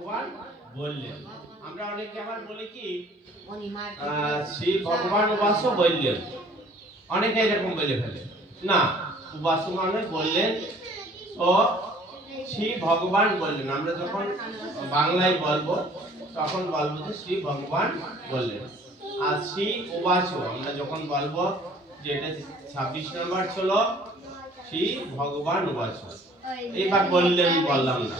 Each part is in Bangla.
ভগবান? বললেন। আমরা অনেকে আবার বলি কি শ্রী ভগবান উবাস বললেন। অনেকে এরকম বলে ফেলে। না উবাস মানে বললেন ও শ্রী ভগবান বললেন। আমরা যখন বাংলায় বলব তখন বলব যে শ্রী ভগবান বললেন। আর শ্রী উবাস আমরা যখন বলব যে এটা ছাব্বিশ নম্বর ছিল শ্রী ভগবান উবাস এইবার বললেন বললাম না।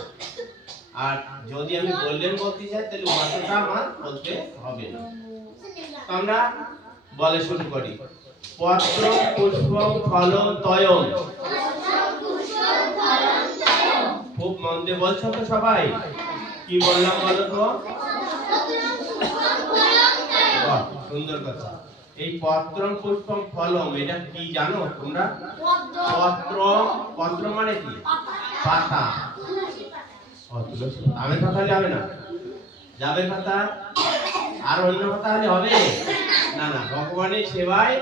আর যদি আমি বললেন বলতে চাই তাহলে উবাসটা আমার বলতে হবে না। আমরা বলে শুরু করি। পত্র পুষ্প ফল তয়ন খুব মন দিয়ে বলছো তো সবাই। কি বললাম বলো তো? সুন্দর কথা। এই পত্র পুষ্প ফলম এটা কি জানো তোমরা? পত্র পত্র মানে কি? পাতা। আমের পাতা হবে না। যাবের পাতা, আর অন্য পাতা হলে হবে? না না ভগবানের সেবায়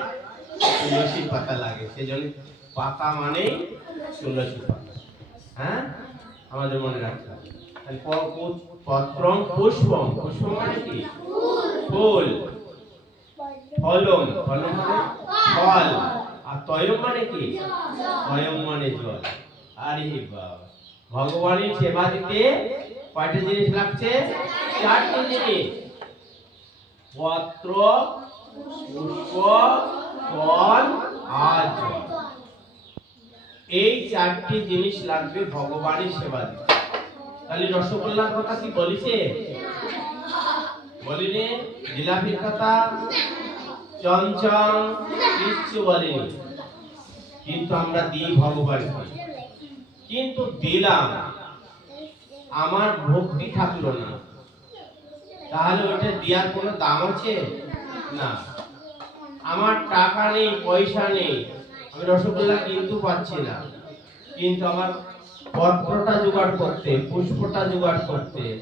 তুলসীর পাতা লাগে। সেজন্য পাতা মানে তুলসী পাতা। হ্যাঁ? আমাদের মনে রাখতে হবে। তাহলে প- প- পত্রম পুষ্পম। পুষ্প মানে কি? ফুল। ফলম। ফলম মানে ফল। আর তয়ম মানে কি? তয়ম মানে জল। আরে বাবা। ভগবানের সেবা দিতে কয়টা জিনিস লাগছে? চারটি জিনিস। পত্র, পুষ্প, ফল আর এই চারটি জিনিস লাগবে ভগবানের সেবা দিতে। তাহলে রসগোল্লার কথা কি বলিছে? বলিনি? জিলাপির কথা? চমচম কিচ্ছু বলিনি। কিন্তু আমরা দিই ভগবানকে। কিন্তু দিলাম। আমার ভক্তি থাকল না। তাহলে ওটা দেওয়ার কোনো দাম আছে? না। আমার টাকা নেই, পয়সা নেই। আমি রসগোল্লা কিন্তু পাচ্ছি না। কিন্তু আমার পত্রটা জোগাড় করতে, পুষ্পটা জোগাড় করতে,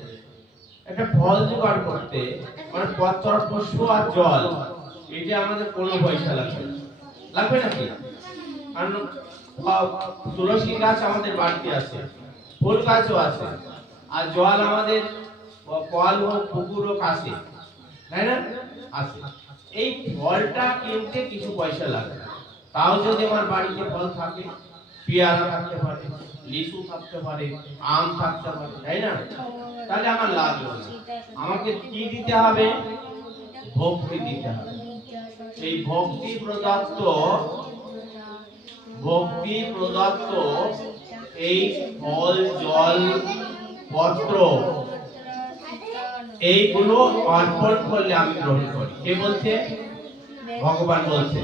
একটা ফল জোগাড় করতে মানে পত্র পুষ্প আর জল এটা আমাদের কোনো পয়সা লাগবে লাগবে নাকি? কারণ তুলসী গাছ আমাদের বাড়িতে আছে, ফুল গাছও আছে, আর জল আমাদের কল হোক, পুকুর হোক আসে তাই না? আছে। এই ফলটা কিনতে কিছু পয়সা লাগে। তাও যদি আমার বাড়িতে ফল থাকে, পেয়ারা থাকতে পারে, লিচু থাকতে পারে, আম থাকতে পারে, তাই না? তাহলে আমার লাগল না। আমাকে কি দিতে হবে? ভক্তি দিতে হবে। সেই ভক্তি প্রদত্ত ভক্তি প্রদত্ত এই ফল, জল, পত্র, এইগুলো অর্পণ করলে আমি গ্রহণ করি। কে বলছে? ভগবান বলছে।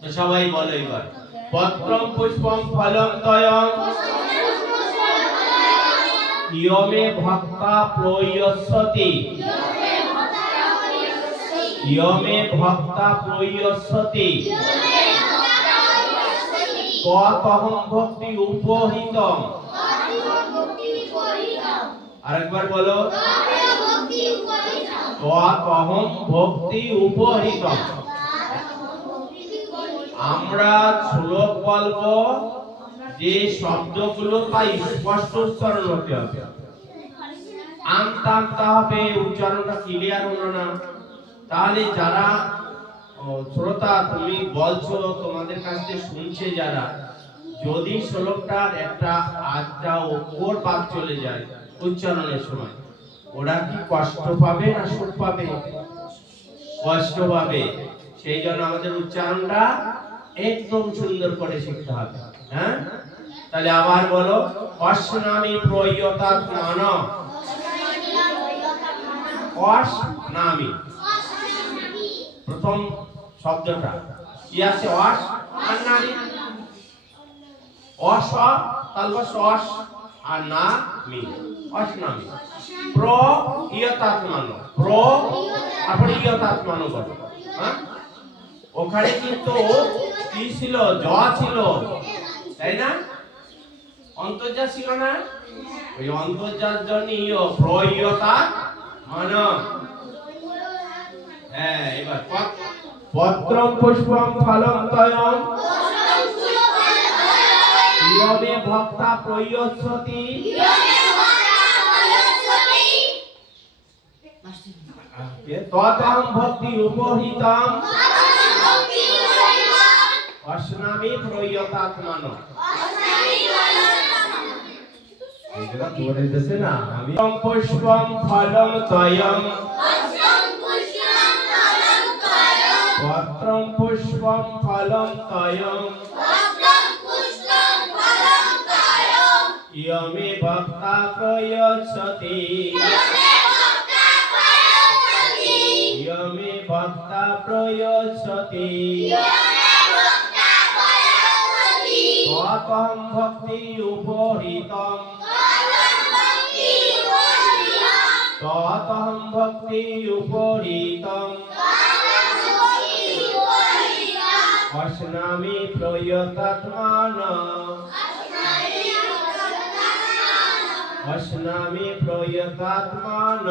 তো সবাই বলো এবার। পত্রম পুষ্পম ফলম তয়ম ইয়মে ভক্তা প্রয়স্যতি ইয়মে ভক্তা প্রয়স্যতি কতহম ভক্তি উপহিতম। আরেকবার বলো। কতহম ভক্তি উপহিতম। আমরা শ্লোক বলব, যে শব্দগুলো তাই স্পষ্ট উচ্চারণ হতে হবে। আমতা হবে উচ্চারণটা ক্লিয়ার হলো না। তাহলে যারা শ্রোতা তুমি বলছো তোমাদের কাছে শুনছে যারা। যদি শ্লোকটার একটা আজটা ওপর বাদ চলে যায় উচ্চারণের সময় ওরা কি কষ্ট পাবে না সুখ পাবে? কষ্ট পাবে। সেই জন্য আমাদের উচ্চারণটা একদম সুন্দর করে শিখতে হবে হ্যাঁ? তাহলে আবার বলো অশ্নামি প্রয়তাৎ মান অস নামি প্রথম শব্দটা। কি আছে? অস আর নারী অস তালবা অস আর না, মি। অস নামি প্র ইয়তাত্মানো প্র তারপরে ইয়তাত্মানো বলো। হ্যাঁ? ওখানে কিন্তু কি ছিল, জ ছিল। তাই না? অন্তর্জা ছিল না? ওই অন্তর্জার জন্য প্রয়তা মান হ্যাঁ এবার ভদ্রম পুষ্পম ফলম তয়ম। ইয়মে ভক্তা ততাম ভক্তি উপহিতাম। অস্নামি প্রয়তাত্মান। এগুলো দিতেছে না? আমি পুষ্পম ফলম তয়ম। পুষ্পম ফলম তয়ম ইয়মে ভক্তা প্রয়চ্ছতি ইয়মে ভক্তা প্রয়চ্ছতি ততম ভক্তি উপহৃতম। ততম ভক্তি উপহৃতম। অশ্নামি প্রয়তাত্মান। অশ্নামি প্রয়তাত্মান।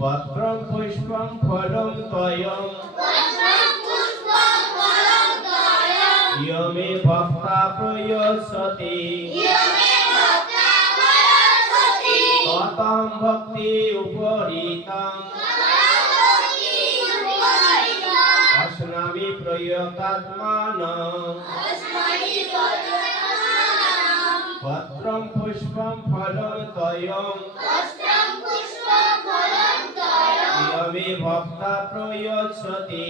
পত্রম পুষ্পম ফলম তয়ম ইয়মে ভক্তা প্রয়চ্ছতি ততম ভক্তি উপহৃতম পত্রম পুষ্পম ফলম তয়ম ইয়মে ভক্তা প্রয়চ্ছতি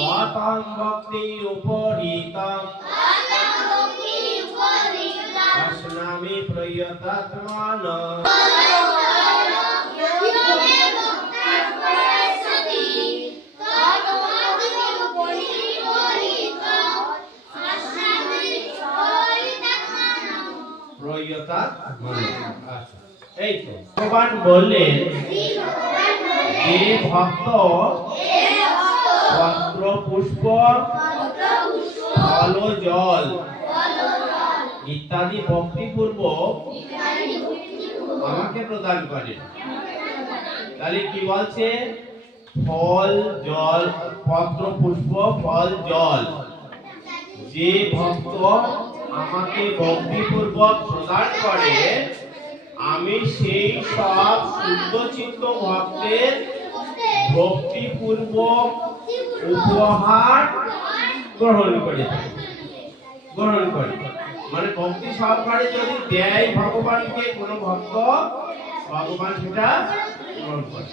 ততম ভক্তি উপহৃতম। অশ্নামি প্রয়তাত্মান। এই তো। ভগবান বললেন, যে ভক্ত পত্র পুষ্প ফল জল, ইত্যাদি ভক্তিপূর্বক আমাকে প্রদান করে। তাহলে কি বলছে? ফল, জল পত্র পুষ্প ফল, জল। যে ভক্ত আমাকে ভক্তিপূর্বক প্রদান করে, আমি সেই সব শুদ্ধ চিত্ত ভক্তের ভক্তিপূর্বক উপহার গ্রহণ করে গ্রহণ করি মানে ভক্তি সহকারে যদি দেয় ভগবানকে কোনো ভক্ত, ভগবান সেটা গ্রহণ করে।